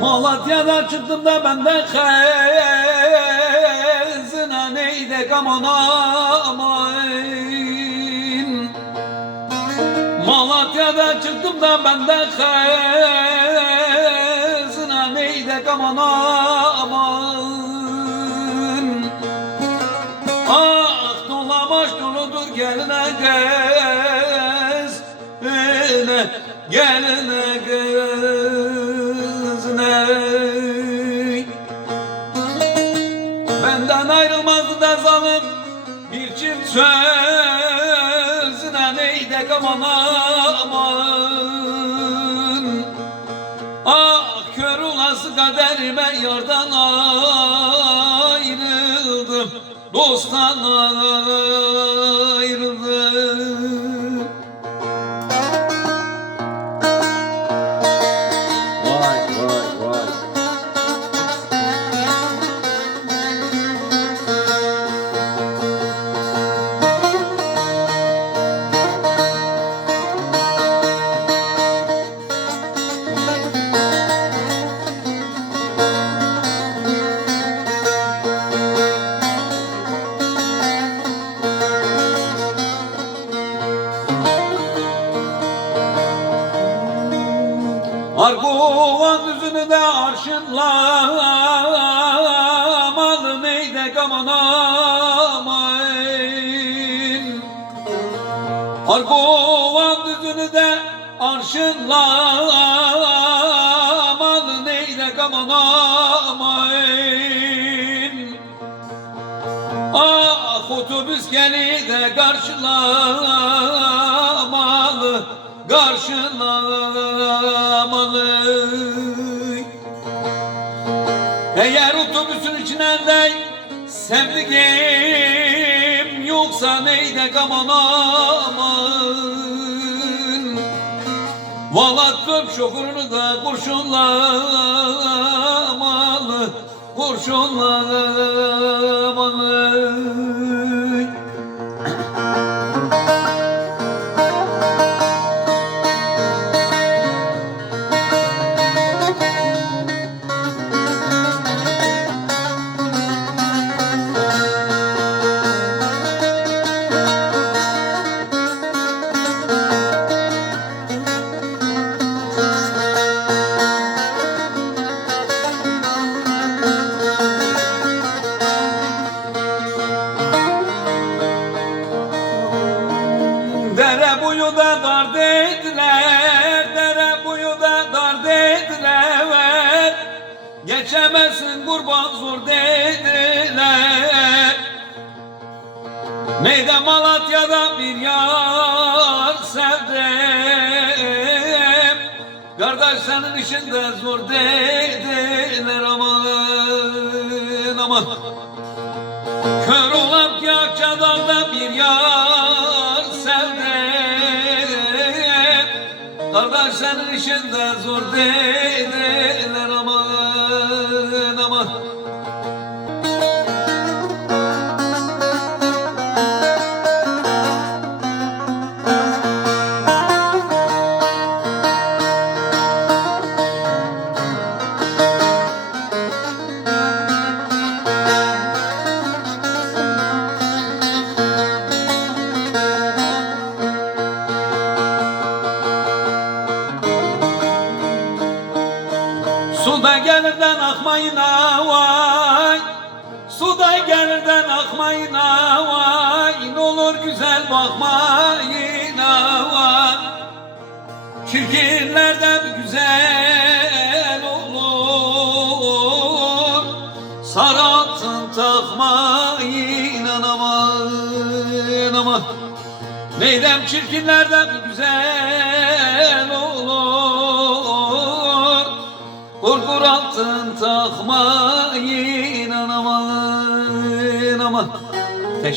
Malatya'da çıktım da ben de khezine neydi aman aman? Malatya'da çıktım da ben de khezine neydi aman aman? Ah dolamaç doludur geline gez Geline geline sözüne neydi aman aman. Ah kör olası kaderime yardan ayrıldım Dosttan düzünü de arşınlamalı neyde aman aman Arguvan düzünü de arşınlamalı neyde aman aman Ah otobüs geli de karşılamalı Karşılamalı Eğer otobüsün içine de sevdiğim yoksa neyde aman aman Valattım şoförünü de kurşunlamalı Kurşunlamalı Boyu da dar dediler, dere boyu da dar dediler. Geçemezsin kurban zor dediler. Neyde Malatya'da bir yar sevdim. Kardeş senin işin de zor dediler aman aman. Kör olan ki Akçadağ'da bir yar Kardeş senin işin de zor değiller aman Suda gelirden akmayına vay Suda gelirden akmayına vay Ne olur güzel bakmayına vay Çirkinlerden güzel olur. Sarı altın takmayına aman. Aman Neydem çirkinlerden güzel takmayın aman